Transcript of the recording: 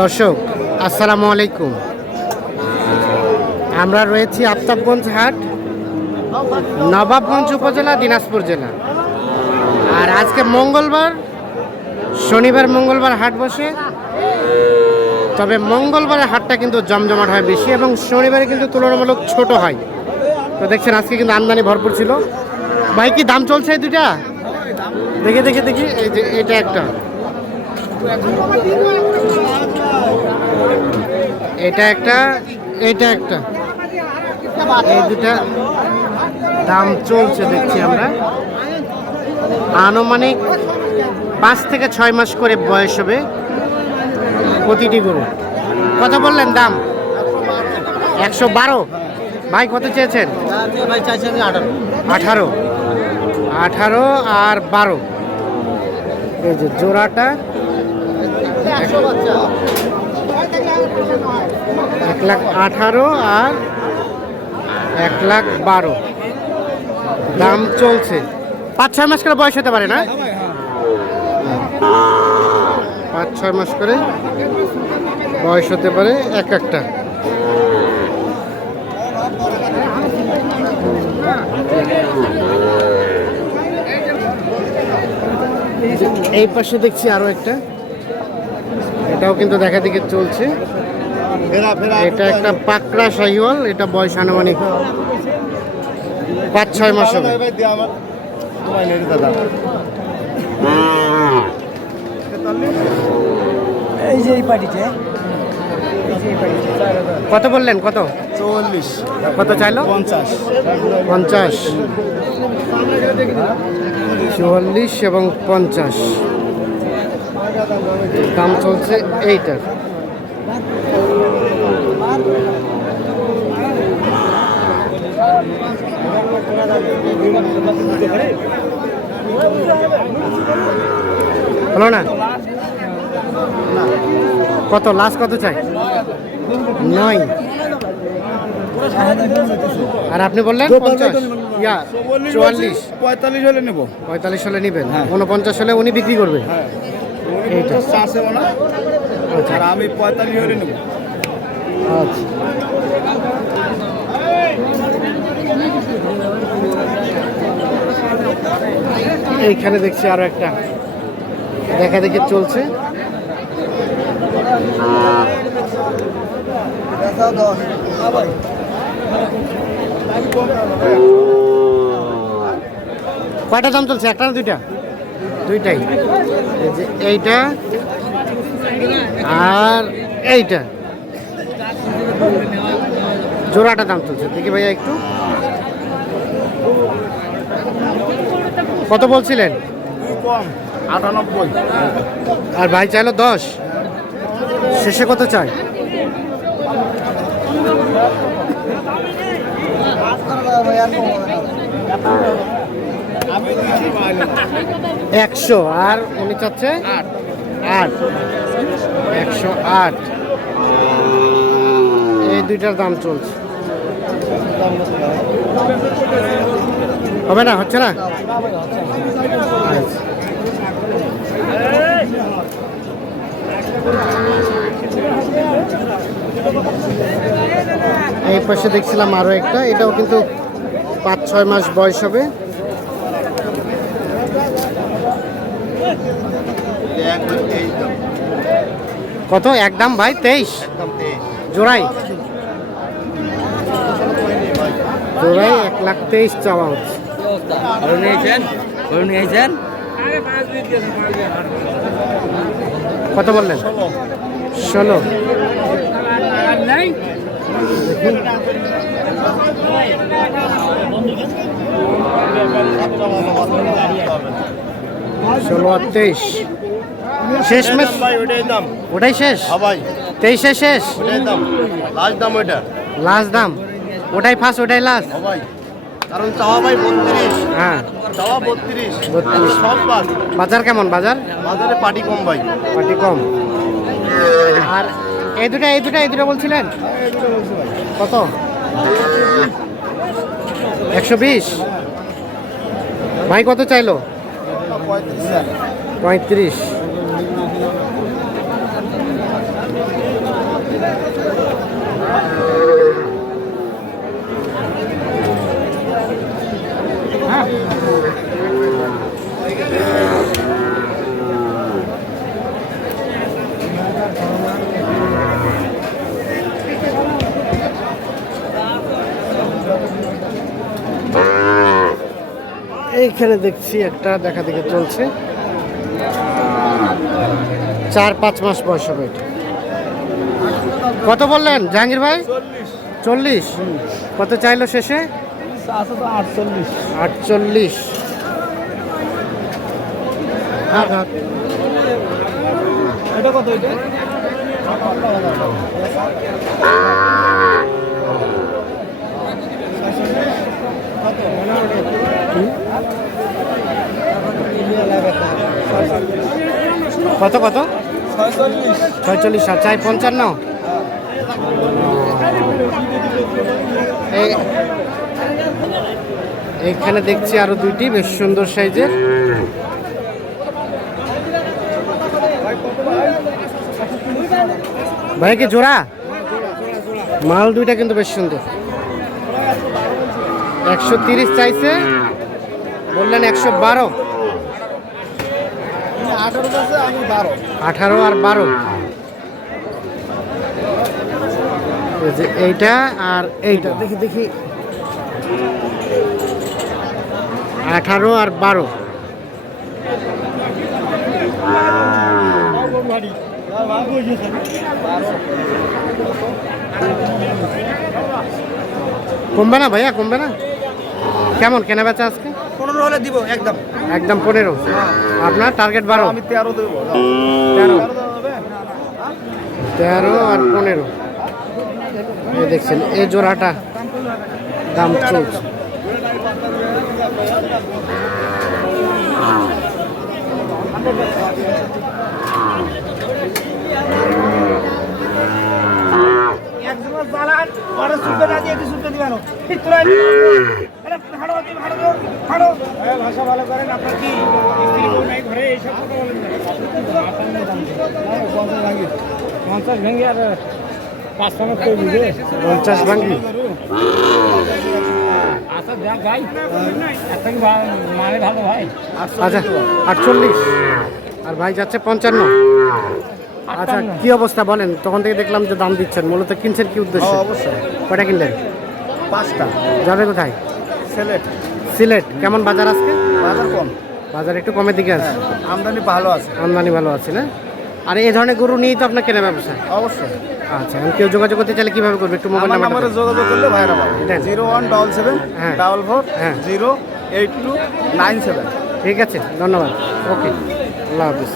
দর্শক আসসালামু আলাইকুম। আমরা রয়েছি আফতাবগঞ্জ হাট, নবাবগঞ্জ উপজেলা, দিনাজপুর জেলা। আর আজকে মঙ্গলবার, শনিবার মঙ্গলবার হাট বসে। তবে মঙ্গলবারের হাটটা কিন্তু জমজমাট হয় বেশি এবং শনিবারে কিন্তু তুলনামূলক ছোট হয়। তো দেখছেন আজকে কিন্তু আমদানি ভরপুর ছিল। ভাই কি দাম চলছে এই দুইটা? দেখি দেখি দেখি, এই যে এটা একটা, এটা একটা, এটা একটা, এই দুটা দাম চলছে দেখছি আমরা। আনুমানিক 5 থেকে 6 মাস করে বয়স হবে প্রতিটি গরু। কত বললেন দাম? 112। ভাই কত চেয়েছেন? 18। 18 আর 12, এই যে জোড়াটা 1,18,000 আর 1,12,000 দাম চলছে। 5-6 মাস করে বয়স হতে পারে না? 5-6 মাস করে বয়স হতে পারে এক একটা। এই পাশে দেখছি আরো একটা, এটাও কিন্তু দেখা দেখে চলছে। এটা একটা পাকড়া শাহিওয়াল, এটা বয়স আনুমানিক 5-6 মাস হবে। এই যে এই পাটিতে কত বললেন? কত? 44। কত চাইলো? 50। 50, 44 এবং 50 দাম চলছে এইটার। হলো না? কত লাস্ট কত চাই? 9। আর আপনি বললেন 50, 44, 45 হলে নেব। 45 হলে নেবেন, 49 হলে উনি বিক্রি করবে। এইটা আর আমি 45 হলে নেব। আচ্ছা, এইখানে দেখছি আরো একটা দেখা দেখি চলছে। কয়টা দাম চলছে? একটা না দুইটা? দুইটাই। এই যে এইটা আর এইটা জোড়াটা দাম চলছে। দেখি ভাইয়া একটু, কত বলছিলেন? কম 98। আর ভাই চাইলো 10, শেষে কত চাই? 100 আর উনি চাচ্ছে 8। 108 এই দুইটার দাম চলছে। হবে না? হচ্ছে না? আচ্ছা। এই পাশে দেখছিলাম আরো একটা, এটাও কিন্তু 5-6 মাস বয়স হবে। কত একদম ভাই? 23 জোড়াই? জোড়াই 1,23,000 চাওয়া হচ্ছে। কত বললেন? 16। ষোলো আর 23 শেষ ম্যাচ? ওটাই শেষ? 23-এ শেষ? লাস্ট দাম ওটাই ফার্স্ট, ওটাই লাস্ট? কারণ চাওয়া ভাই 32। হ্যাঁ, চাওয়া 32। 32। সব বাস। বাজার কেমন? বাজারে পাটি কম ভাই। পাটি কম। আর এই দুটা বলছিলেন কত? 120। ভাই কত চাইলো? 35। 35। এইখানে দেখছি একটা দেখা দেখে চলছে, 4-5 মাস বয়স হবে এটা। কত বললেন জাহাঙ্গীর ভাই? 40। কত চাইলো শেষে? 48। এটা কত এটা? কত কত? 46। আর চাই 55। এইখানে দেখছি আরো দুইটি বেশ সুন্দর সাইজের। ভাই কি জোড়া? মাল দুইটা কিন্তু বেশ সুন্দর। 130 চাইছে, বললেন 112। 18 আর 12। এই যে এইটা আর এইটা দেখি দেখি, 18 আর 12। কমবে না ভাইয়া, কমবে না? কেমন কেনা বেচা আজকে? 15 হলে দিব একদম। একদম 15। আপনার টার্গেট 12? আমি 13 দেব। 13 আর 15। এই দেখছেন এই জোড়াটা দাম চলছে। ভাষা ভালো করেন আপনার কি ঘরে এইসব কথা বলেন? 50 ভেঙে আর 500 করে দিবে। 50 ভাঙ্গি। আচ্ছা দেখ ভাই, এখন মানে ভালো ভাই। আচ্ছা 48। আর ভাই যাচ্ছে 55। আচ্ছা কি অবস্থা বলেন? তখন থেকে দেখলাম যে দাম দিচ্ছেন, মূলত কিনছেন কি উদ্দেশ্য? অবশ্যই। কয়টা কিনলেন? 5টা। যাবে কোথায়? সিলেট। সিলেট। কেমন বাজার আজকে? বাজার কম, বাজার একটু কমের দিকে আছে। আমদানি ভালো আছে। আমদানি ভালো আছে না? আর এই ধরনের গরু নিয়েই তো আপনার কেনা ব্যবসা। অবশ্যই। আচ্ছা, এখন কেউ যোগাযোগ করতে চাইলে কিভাবে করবে? একটু মোবাইল আমার নাম্বার নম্বরে যোগাযোগ করলে ভাইরা পাবে। দেন। 0177 হ্যাঁ। 44 হ্যাঁ। 08297। ঠিক আছে, ধন্যবাদ। ওকে, আল্লাহ হাফিজ।